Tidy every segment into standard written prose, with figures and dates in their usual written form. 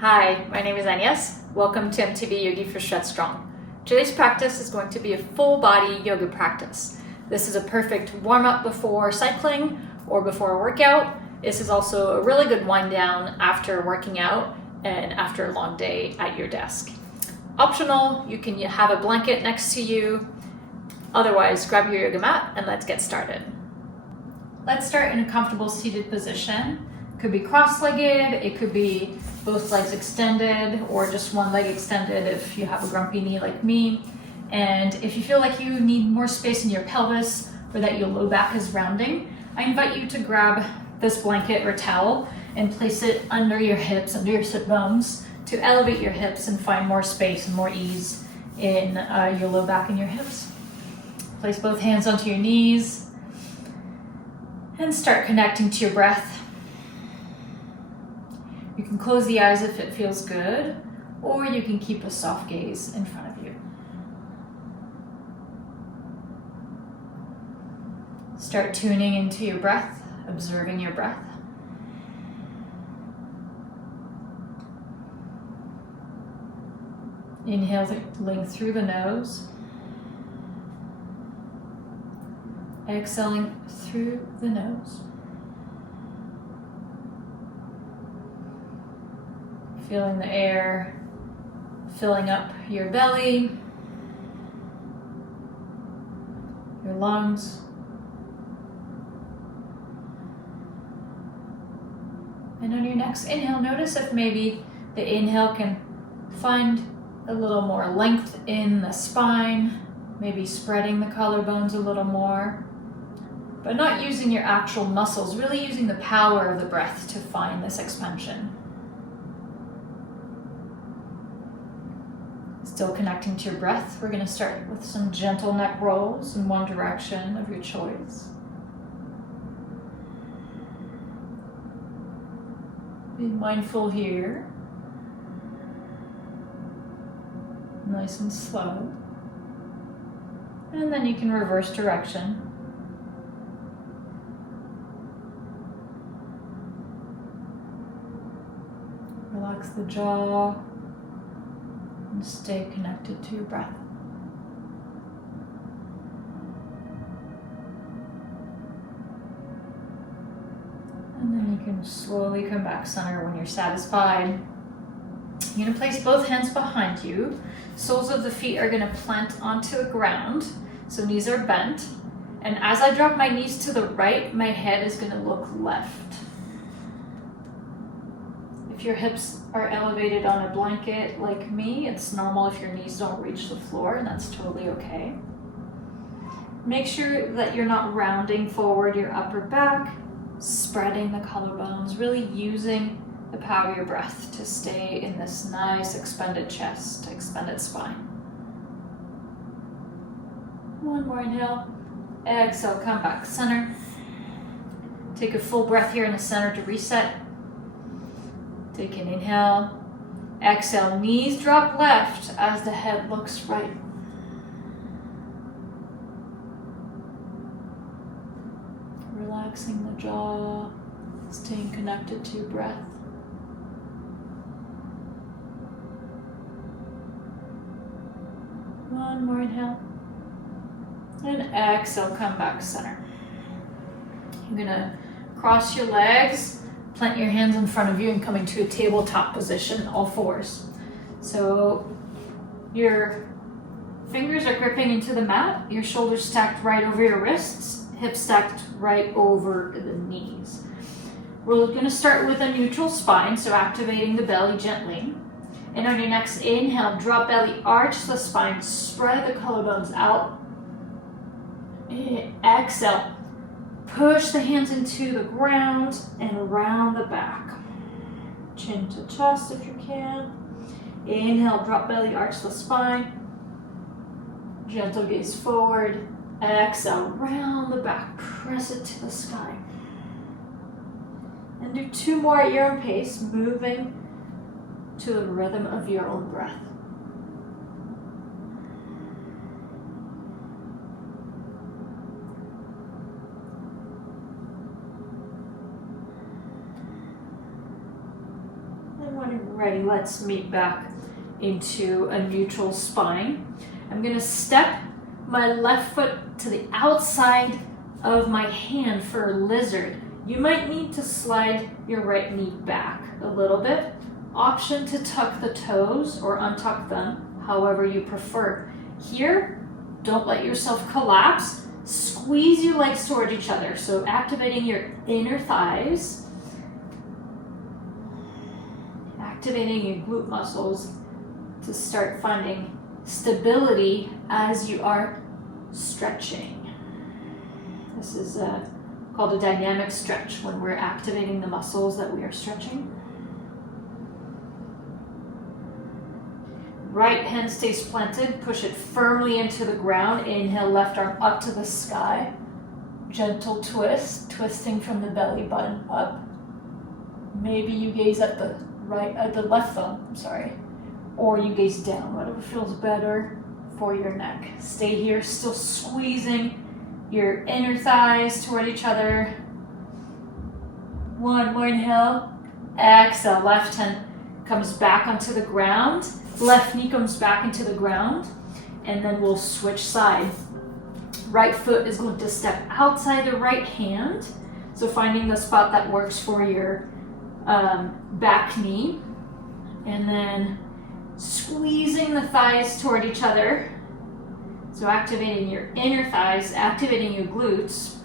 Hi, my name is Agnes. Welcome to MTB Yogi for Shred Strong. Today's practice is going to be a full body yoga practice. This is a perfect warm-up before cycling or before a workout. This is also a really good wind down after working out and after a long day at your desk. Optional, you can have a blanket next to you. Otherwise, grab your yoga mat and let's get started. Let's start in a comfortable seated position. It could be cross-legged, it could be both legs extended or just one leg extended if you have a grumpy knee like me. And if you feel like you need more space in your pelvis or that your low back is rounding, I invite you to grab this blanket or towel and place it under your hips, under your sit bones, to elevate your hips and find more space and more ease in your low back and your hips. Place both hands onto your knees and start connecting to your breath. You can close the eyes if it feels good, or you can keep a soft gaze in front of you. Start tuning into your breath, observing your breath. Inhaling through the nose. Exhaling through the nose. Feeling the air filling up your belly, your lungs, and on your next inhale, notice if maybe the inhale can find a little more length in the spine, maybe spreading the collarbones a little more, but not using your actual muscles, really using the power of the breath to find this expansion. Still connecting to your breath, we're going to start with some gentle neck rolls in one direction of your choice. Be mindful here. Nice and slow. And then you can reverse direction. Relax the jaw. And stay connected to your breath. And then you can slowly come back center when you're satisfied. You're going to place both hands behind you. Soles of the feet are going to plant onto the ground. So knees are bent. And as I drop my knees to the right, my head is going to look left. If your hips are elevated on a blanket like me, it's normal if your knees don't reach the floor, and that's totally okay. Make sure that you're not rounding forward your upper back, spreading the collarbones, really using the power of your breath to stay in this nice expanded chest, expanded spine. One more inhale. Exhale, come back center. Take a full breath here in the center to reset. Take an inhale, exhale, knees drop left as the head looks right. Relaxing the jaw, staying connected to your breath. One more inhale, and exhale, come back center. You're gonna cross your legs. Plant your hands in front of you and coming to a tabletop position, all fours. So your fingers are gripping into the mat, your shoulders stacked right over your wrists, hips stacked right over the knees. We're going to start with a neutral spine, so activating the belly gently. And on your next inhale, drop belly, arch the spine, spread the collarbones out. Exhale. Push the hands into the ground and around the back. Chin to chest if you can. Inhale, drop belly, arch the spine. Gentle gaze forward. Exhale, round the back. Press it to the sky. And do two more at your own pace, moving to the rhythm of your own breath. When you're ready, let's meet back into a neutral spine. I'm gonna step my left foot to the outside of my hand for a lizard. You might need to slide your right knee back a little bit. Option to tuck the toes or untuck them, however you prefer. Here, don't let yourself collapse. Squeeze your legs toward each other. So activating your inner thighs, activating your glute muscles to start finding stability as you are stretching. This is called a dynamic stretch when we're activating the muscles that we are stretching. Right hand stays planted, push it firmly into the ground. Inhale, left arm up to the sky. Gentle twist, twisting from the belly button up. Maybe you gaze at the left thumb, or you gaze down, whatever feels better for your neck. Stay here, still squeezing your inner thighs toward each other. One more inhale. Exhale, left hand comes back onto the ground. Left knee comes back into the ground. And then we'll switch side. Right foot is going to step outside the right hand. So finding the spot that works for your back knee. And then squeezing the thighs toward each other. So activating your inner thighs, activating your glutes,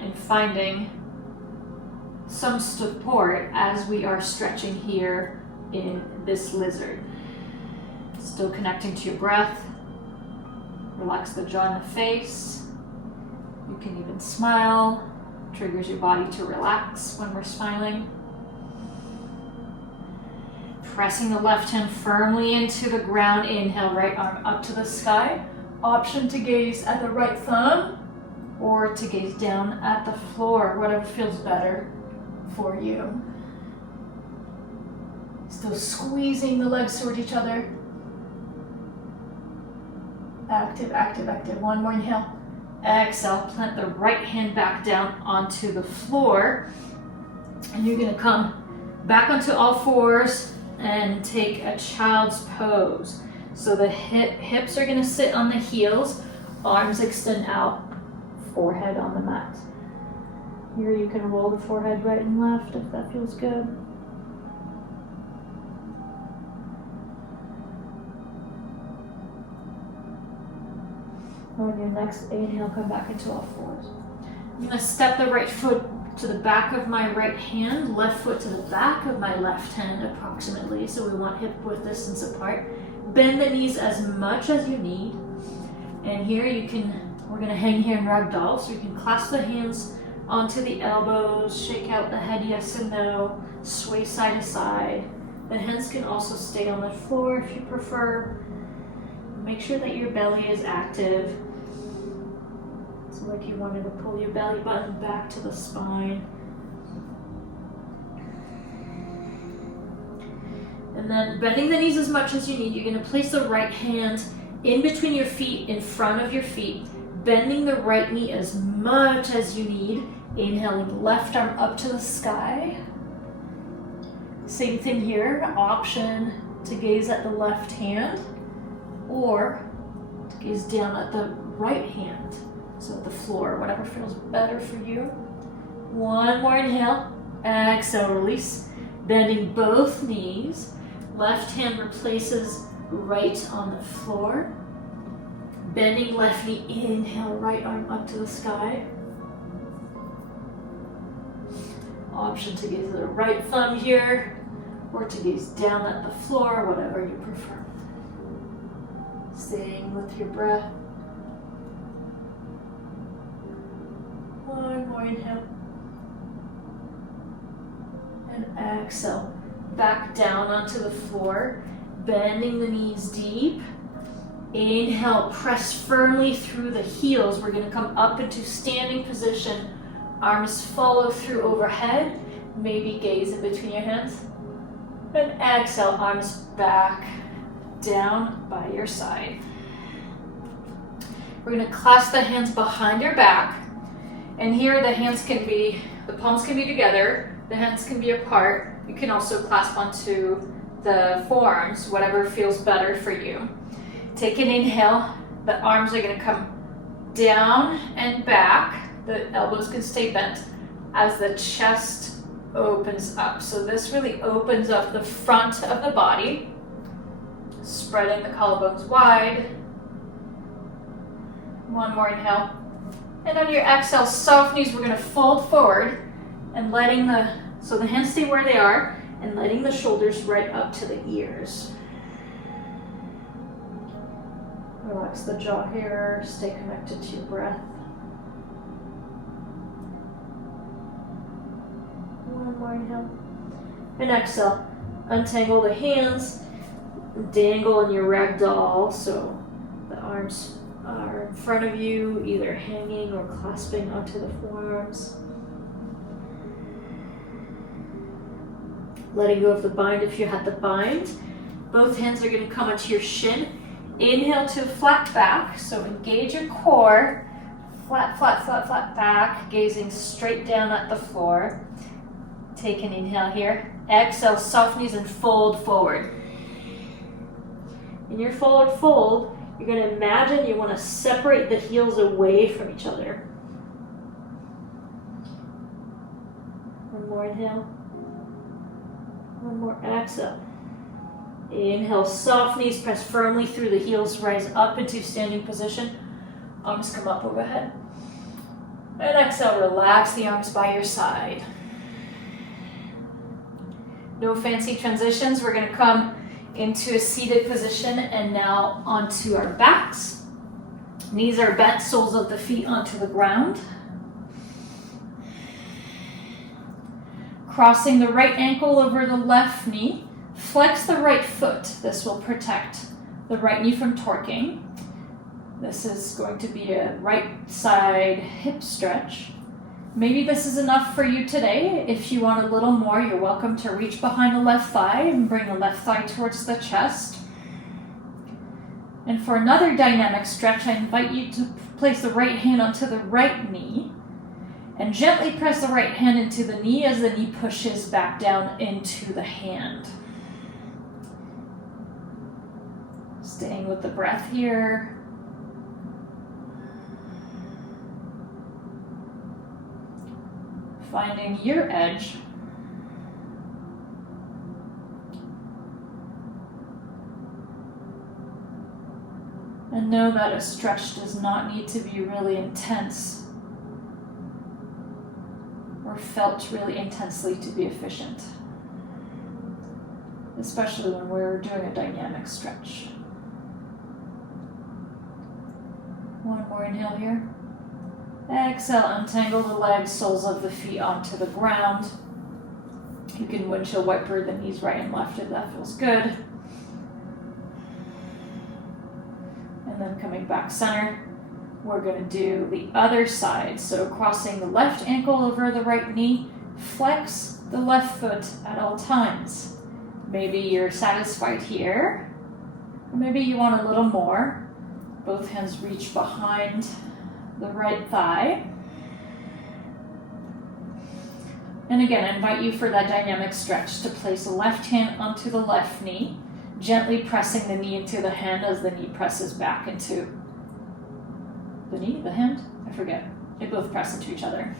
and finding some support as we are stretching here in this lizard. Still connecting to your breath. Relax the jaw and the face. You can even smile. Triggers your body to relax when we're smiling. Pressing the left hand firmly into the ground. Inhale, right arm up to the sky. Option to gaze at the right thumb or to gaze down at the floor, whatever feels better for you. Still squeezing the legs toward each other. Active, active, active. One more inhale. Exhale, plant the right hand back down onto the floor. And you're gonna come back onto all fours and take a child's pose. So the hips are gonna sit on the heels, arms extend out, forehead on the mat. Here you can roll the forehead right and left if that feels good. On your next inhale, come back into all fours. I'm gonna step the right foot to the back of my right hand, left foot to the back of my left hand approximately, so we want hip width distance apart. Bend the knees as much as you need. And here we're gonna hang here in ragdoll, so you can clasp the hands onto the elbows, shake out the head yes and no, sway side to side. The hands can also stay on the floor if you prefer. Make sure that your belly is active. It's like you wanted to pull your belly button back to the spine. And then bending the knees as much as you need, you're gonna place the right hand in between your feet, in front of your feet, bending the right knee as much as you need. Inhaling, left arm up to the sky. Same thing here, option to gaze at the left hand or to gaze down at the right hand. So at the floor, whatever feels better for you. One more inhale, exhale, release. Bending both knees. Left hand replaces right on the floor. Bending left knee, inhale, right arm up to the sky. Option to gaze at the right thumb here, or to gaze down at the floor, whatever you prefer. Staying with your breath. One more inhale. And exhale. Back down onto the floor, bending the knees deep. Inhale, press firmly through the heels. We're gonna come up into standing position. Arms follow through overhead. Maybe gaze in between your hands. And exhale, arms back, down by your side. We're gonna clasp the hands behind your back. And here the palms can be together, the hands can be apart. You can also clasp onto the forearms, whatever feels better for you. Take an inhale. The arms are going to come down and back. The elbows can stay bent as the chest opens up. So this really opens up the front of the body, spreading the collarbones wide. One more inhale. And on your exhale, soft knees, we're going to fold forward and letting the hands stay where they are and letting the shoulders right up to the ears. Relax the jaw here, stay connected to your breath. One more inhale. And exhale. Untangle the hands, dangle in your ragdoll, so the arms are in front of you, either hanging or clasping onto the forearms. Letting go of the bind if you had the bind. Both hands are going to come onto your shin. Inhale to flat back, so engage your core. Flat, flat, flat, flat back, gazing straight down at the floor. Take an inhale here. Exhale, soft knees and fold forward. In your forward fold, you're going to imagine you want to separate the heels away from each other. One more inhale. One more exhale. Inhale, soft knees, press firmly through the heels, rise up into standing position. Arms come up overhead. And exhale, relax the arms by your side. No fancy transitions. We're going to come into a seated position and now onto our backs. Knees are bent, soles of the feet onto the ground. Crossing the right ankle over the left knee. Flex the right foot. This will protect the right knee from torquing. This is going to be a right side hip stretch. Maybe this is enough for you today. If you want a little more, you're welcome to reach behind the left thigh and bring the left thigh towards the chest. And for another dynamic stretch, I invite you to place the right hand onto the right knee and gently press the right hand into the knee as the knee pushes back down into the hand. Staying with the breath here. Finding your edge. And know that a stretch does not need to be really intense or felt really intensely to be efficient, especially when we're doing a dynamic stretch. One more inhale here. Exhale, untangle the legs, soles of the feet onto the ground. You can windshield wiper the knees right and left if that feels good. And then coming back center, we're going to do the other side. So crossing the left ankle over the right knee, flex the left foot at all times. Maybe you're satisfied here, or maybe you want a little more. Both hands reach behind the right thigh. And again, I invite you for that dynamic stretch to place the left hand onto the left knee, gently pressing the knee into the hand as the knee presses back into the knee, the hand? I forget. They both press into each other.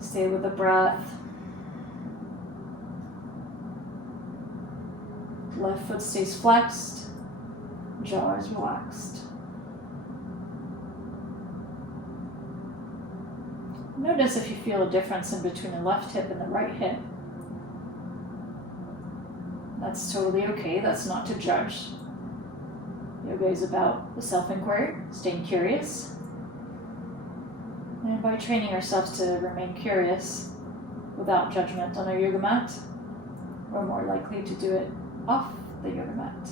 Stay with the breath. Left foot stays flexed, jaw is relaxed. Notice if you feel a difference in between the left hip and the right hip. That's totally okay, that's not to judge. Yoga is about the self-inquiry, staying curious. And by training ourselves to remain curious without judgment on our yoga mat, we're more likely to do it off the yoga mat.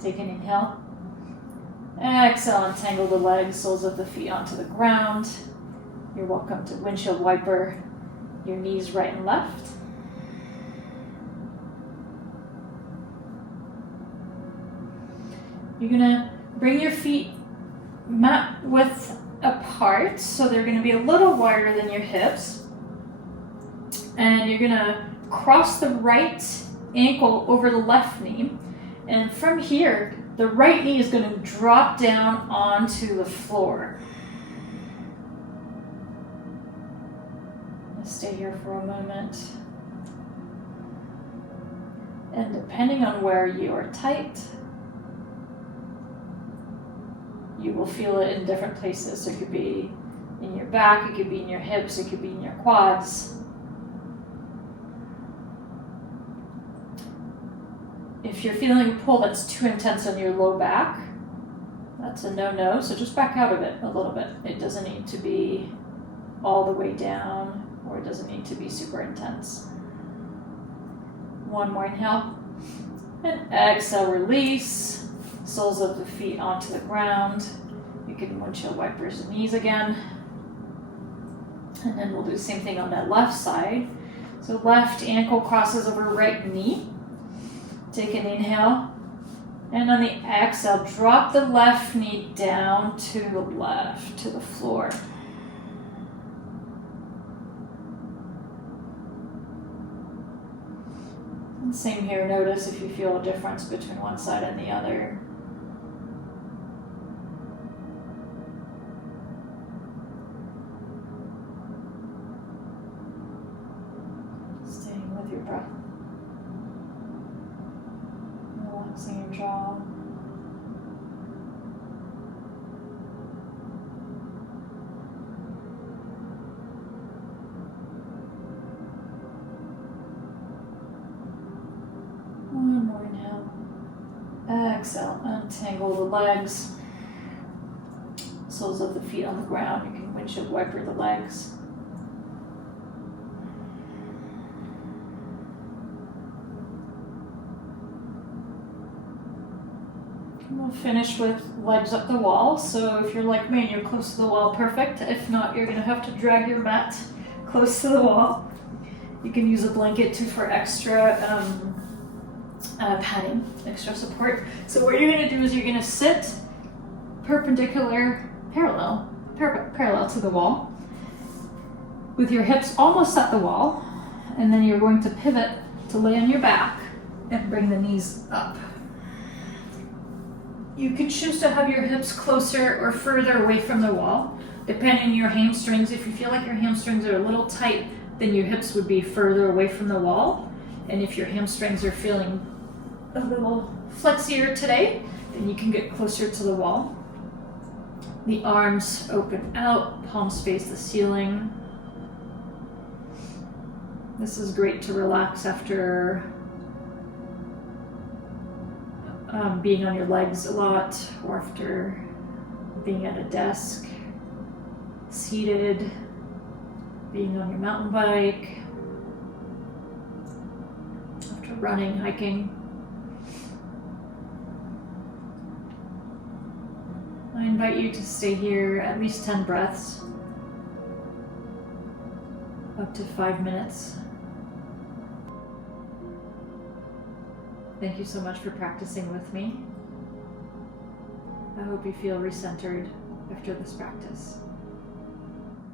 Take an inhale. Exhale, untangle the legs, soles of the feet onto the ground. You're welcome to windshield wiper your knees right and left. You're gonna bring your feet mat width apart. apart, so they're going to be a little wider than your hips. And you're going to cross the right ankle over the left knee. And from here, the right knee is going to drop down onto the floor. Let's stay here for a moment. And depending on where you are tight, you will feel it in different places. So it could be in your back, it could be in your hips, it could be in your quads. If you're feeling a pull that's too intense on your low back, that's a no-no, so just back out of it a little bit. It doesn't need to be all the way down, or it doesn't need to be super intense. One more inhale, and exhale, release. Soles of the feet onto the ground. You can windshield wipers the knees again. And then we'll do the same thing on that left side. So left ankle crosses over right knee. Take an inhale. And on the exhale, drop the left knee down to the left, to the floor. And same here, notice if you feel a difference between one side and the other. Staying with your breath. Relaxing your jaw. One more inhale. Exhale, untangle the legs. Soles of the feet on the ground. You can windshield wiper the legs. We'll finish with legs up the wall. So if you're like me and you're close to the wall, perfect. If not, you're going to have to drag your mat close to the wall. You can use a blanket too for extra padding, extra support. So what you're going to do is you're going to sit parallel to the wall with your hips almost at the wall, and then you're going to pivot to lay on your back and bring the knees up. You could choose to have your hips closer or further away from the wall, depending on your hamstrings. If you feel like your hamstrings are a little tight, then your hips would be further away from the wall. And if your hamstrings are feeling a little flexier today, then you can get closer to the wall. The arms open out, palms face the ceiling. This is great to relax after being on your legs a lot, or after being at a desk, seated, being on your mountain bike, after running, hiking. I invite you to stay here at least 10 breaths, up to 5 minutes. Thank you so much for practicing with me. I hope you feel recentered after this practice.